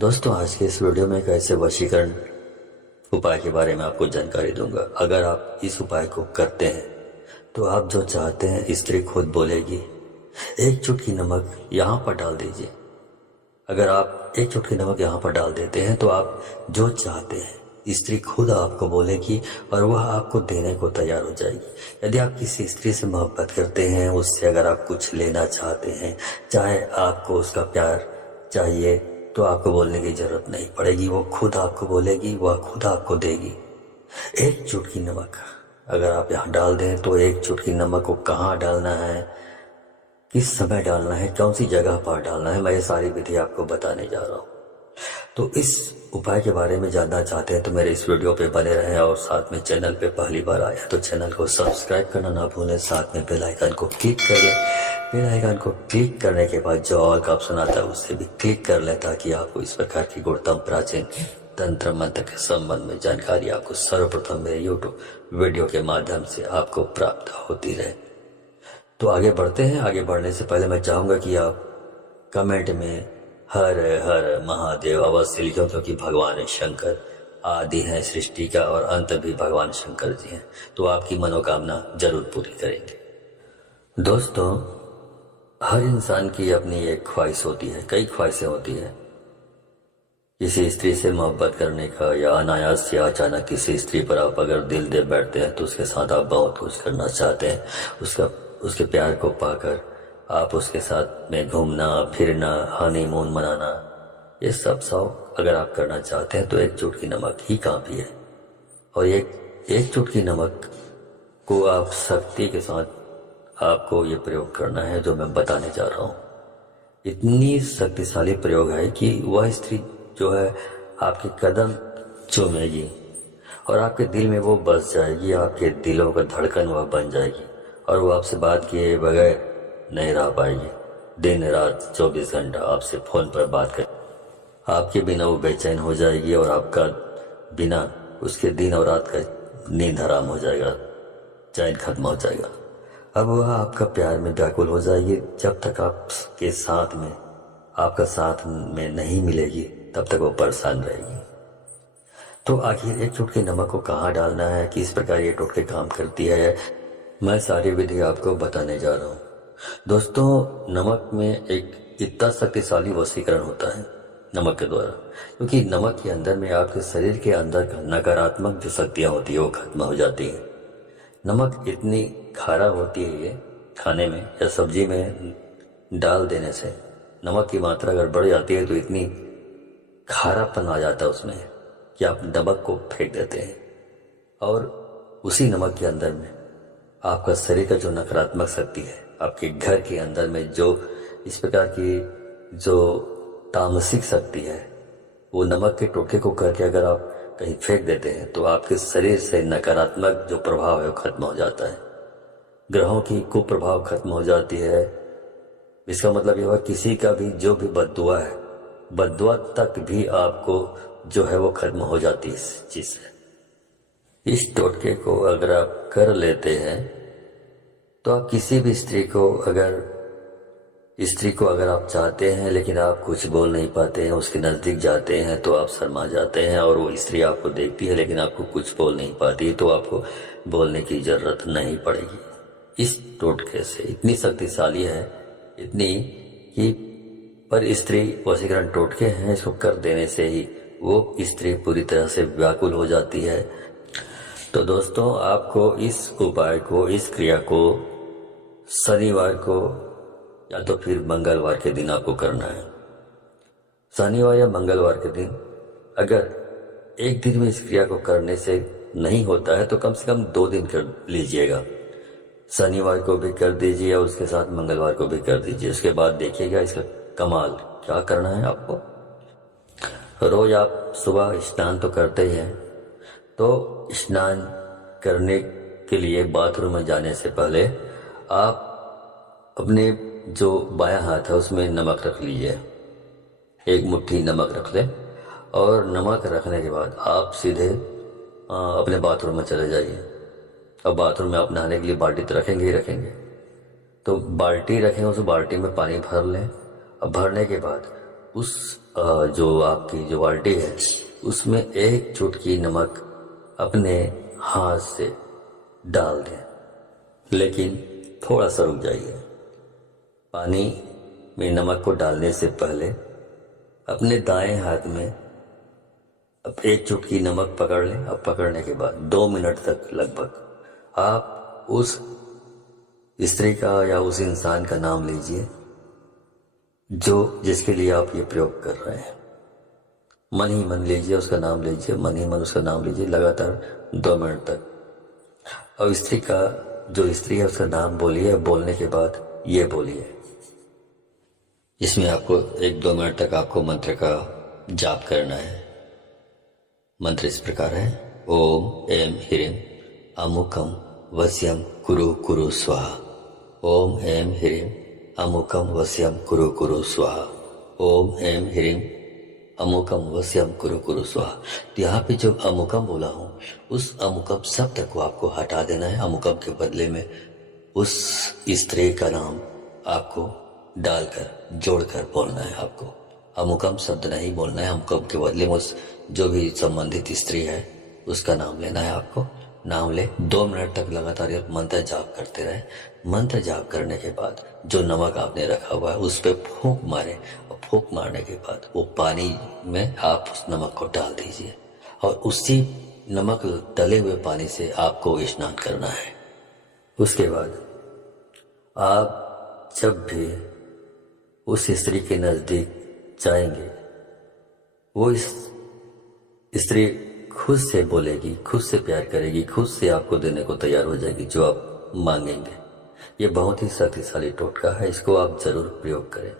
दोस्तों, आज के इस वीडियो में एक ऐसे वशीकरण उपाय के बारे में आपको जानकारी दूंगा। अगर आप इस उपाय को करते हैं तो आप जो चाहते हैं स्त्री खुद बोलेगी। एक चुटकी नमक यहाँ पर डाल दीजिए। अगर आप एक चुटकी नमक यहाँ पर डाल देते हैं तो आप जो चाहते हैं स्त्री खुद आपको बोलेगी और वह आपको देने को तैयार हो जाएगी। यदि आप किसी स्त्री से मोहब्बत करते हैं, उससे अगर आप कुछ लेना चाहते हैं, चाहे आपको उसका प्यार चाहिए, तो आपको बोलने की जरूरत नहीं पड़ेगी। वो खुद आपको बोलेगी, वह खुद आपको देगी। एक चुटकी नमक अगर आप यहाँ डाल दें तो एक चुटकी नमक को कहाँ डालना है, किस समय डालना है, कौन सी जगह पर डालना है, मैं ये सारी विधि आपको बताने जा रहा हूँ। तो इस उपाय के बारे में जानना चाहते हैं तो मेरे इस वीडियो पे बने रहें और साथ में चैनल पे पहली बार आया तो चैनल को सब्सक्राइब करना ना भूलें। साथ में बेल आइकन को क्लिक कर लें। बेल आइकन को क्लिक करने के बाद जो ऑल का ऑप्शन आता है उससे भी क्लिक कर लें ताकि आपको इस प्रकार की गुणतम प्राचीन तंत्र मंत्र के संबंध में जानकारी आपको सर्वप्रथम मेरे यूट्यूब वीडियो के माध्यम से आपको प्राप्त होती रहे। तो आगे बढ़ते हैं। आगे बढ़ने से पहले मैं चाहूँगा कि आप कमेंट में हर हर महादेव अवश्य लिखो, क्योंकि भगवान शंकर आदि हैं सृष्टि का और अंत भी भगवान शंकर जी हैं, तो आपकी मनोकामना जरूर पूरी करेंगे। दोस्तों, हर इंसान की अपनी एक ख्वाहिश होती है, कई ख्वाहिशें होती हैं। किसी स्त्री से मोहब्बत करने का या अनायास या अचानक किसी स्त्री पर आप अगर दिल दे बैठते हैं तो उसके साथ आप बहुत कुछ करना चाहते हैं। उसके प्यार को पाकर आप उसके साथ में घूमना फिरना, हनीमून मनाना, ये सब शौक अगर आप करना चाहते हैं तो एक चुटकी नमक ही काफ़ी है। और एक चुटकी नमक को आप शक्ति के साथ आपको ये प्रयोग करना है जो मैं बताने जा रहा हूँ। इतनी शक्तिशाली प्रयोग है कि वह स्त्री जो है आपके कदम चूमेगी और आपके दिल में वो बस जाएगी, आपके दिलों का धड़कन वह बन जाएगी और वो आपसे बात किए बगैर नहीं रह पाएगी। दिन रात 24 घंटा आपसे फोन पर बात कर, आपके बिना वो बेचैन हो जाएगी और आपका बिना उसके दिन और रात का नींद हराम हो जाएगा, चैन खत्म हो जाएगा। अब वह आपका प्यार में व्याकुल हो जाएगी। जब तक आपके साथ में आपका साथ में नहीं मिलेगी तब तक वो परेशान रहेगी। तो आखिर एक चुटकी नमक को कहाँ डालना है, किस प्रकार ये टोटके काम करती है, मैं सारी विधि आपको बताने जा रहा हूँ। दोस्तों, नमक में एक इतना शक्तिशाली वशीकरण होता है नमक के द्वारा, क्योंकि नमक के अंदर में आपके शरीर के अंदर नकारात्मक जो शक्तियाँ होती है वो खत्म हो जाती है। नमक इतनी खारा होती है ये खाने में या सब्जी में डाल देने से नमक की मात्रा अगर बढ़ जाती है तो इतनी खारापन आ जाता है उसमें कि आप नमक को फेंक देते हैं। और उसी नमक के अंदर में आपका शरीर का जो नकारात्मक शक्ति है, आपके घर के अंदर में जो इस प्रकार की जो तामसिक शक्ति है, वो नमक के टोटके को करके अगर आप कहीं फेंक देते हैं तो आपके शरीर से नकारात्मक जो प्रभाव है वो खत्म हो जाता है। ग्रहों की कुप्रभाव खत्म हो जाती है। इसका मतलब ये हुआ किसी का भी जो भी बद्दुआ है, बद्दुआ तक भी आपको जो है वो खत्म हो जाती है इस चीज से। इस टोटके को अगर आप कर लेते हैं तो आप किसी भी स्त्री को अगर आप चाहते हैं लेकिन आप कुछ बोल नहीं पाते हैं, उसके नज़दीक जाते हैं तो आप शर्मा जाते हैं और वो स्त्री आपको देखती है लेकिन आपको कुछ बोल नहीं पाती, तो आपको बोलने की ज़रूरत नहीं पड़ेगी। इस टोटके से इतनी शक्तिशाली है, इतनी कि पर स्त्री वशीकरण टोटके हैं, इसको कर देने से ही वो स्त्री पूरी तरह से व्याकुल हो जाती है। तो दोस्तों, आपको इस उपाय को, इस क्रिया को शनिवार को या तो फिर मंगलवार के दिन आपको करना है। शनिवार या मंगलवार के दिन अगर एक दिन में इस क्रिया को करने से नहीं होता है तो कम से कम 2 दिन कर लीजिएगा। शनिवार को भी कर दीजिए और उसके साथ मंगलवार को भी कर दीजिए। उसके बाद देखिएगा इसका कमाल। क्या करना है आपको, रोज आप सुबह स्नान तो करते ही हैं, तो स्नान करने के लिए बाथरूम में जाने से पहले आप अपने जो बायां हाथ है उसमें नमक रख लीजिए। एक मुट्ठी नमक रख लें और नमक रखने के बाद आप सीधे अपने बाथरूम में चले जाइए। अब बाथरूम में आप नहाने के लिए बाल्टी तो रखेंगे ही रखेंगे, तो बाल्टी रखें, उस बाल्टी में पानी भर लें। अब भरने के बाद उस जो आपकी जो बाल्टी है उसमें एक चुटकी नमक अपने हाथ से डाल दें, लेकिन थोड़ा सा रुक जाइए। पानी में नमक को डालने से पहले अपने दाएं हाथ में अब एक चुटकी नमक पकड़ लें। अब पकड़ने के बाद 2 मिनट तक लगभग आप उस स्त्री का या उस इंसान का नाम लीजिए जिसके लिए आप ये प्रयोग कर रहे हैं। मन ही मन लीजिए, उसका नाम लीजिए, मन ही मन उसका नाम लीजिए लगातार 2 मिनट तक। और जो स्त्री है उसका नाम बोलिए। बोलने के बाद ये बोलिए, इसमें आपको 1-2 मिनट तक आपको मंत्र का जाप करना है। मंत्र इस प्रकार है, ओम ऐं ह्रीं अमुकम वस्यम कुरु कुरु स्वाहा। ओम ऐं ह्रीं अमुकम वस्यम कुरु कुरु स्वाहा। ओम ऐं ह्रीं अमुकम वस्यम कुरु कुरु स्वाहा। तो यहाँ पे जो अमुकम बोला हूँ उस अमुकम शब्द को आपको हटा देना है। अमुकम के बदले में उस स्त्री का नाम आपको डालकर जोड़कर बोलना है। आपको अमुकम शब्द नहीं बोलना है। अमुकम के बदले में उस जो भी संबंधित स्त्री है उसका नाम लेना है। आपको नाम ले 2 मिनट तक लगातार मंत्र जाप करते रहे। मंत्र जाप करने के बाद जो नमक आपने रखा हुआ है उस पर फूंक मारे, और फूंक मारने के बाद वो पानी में आप उस नमक को डाल दीजिए, और उसी नमक डले हुए पानी से आपको स्नान करना है। उसके बाद आप जब भी उस स्त्री के नज़दीक जाएंगे, वो इस स्त्री खुद से बोलेगी, खुद से प्यार करेगी, खुद से आपको देने को तैयार हो जाएगी जो आप मांगेंगे। ये बहुत ही शक्तिशाली टोटका है, इसको आप जरूर प्रयोग करें।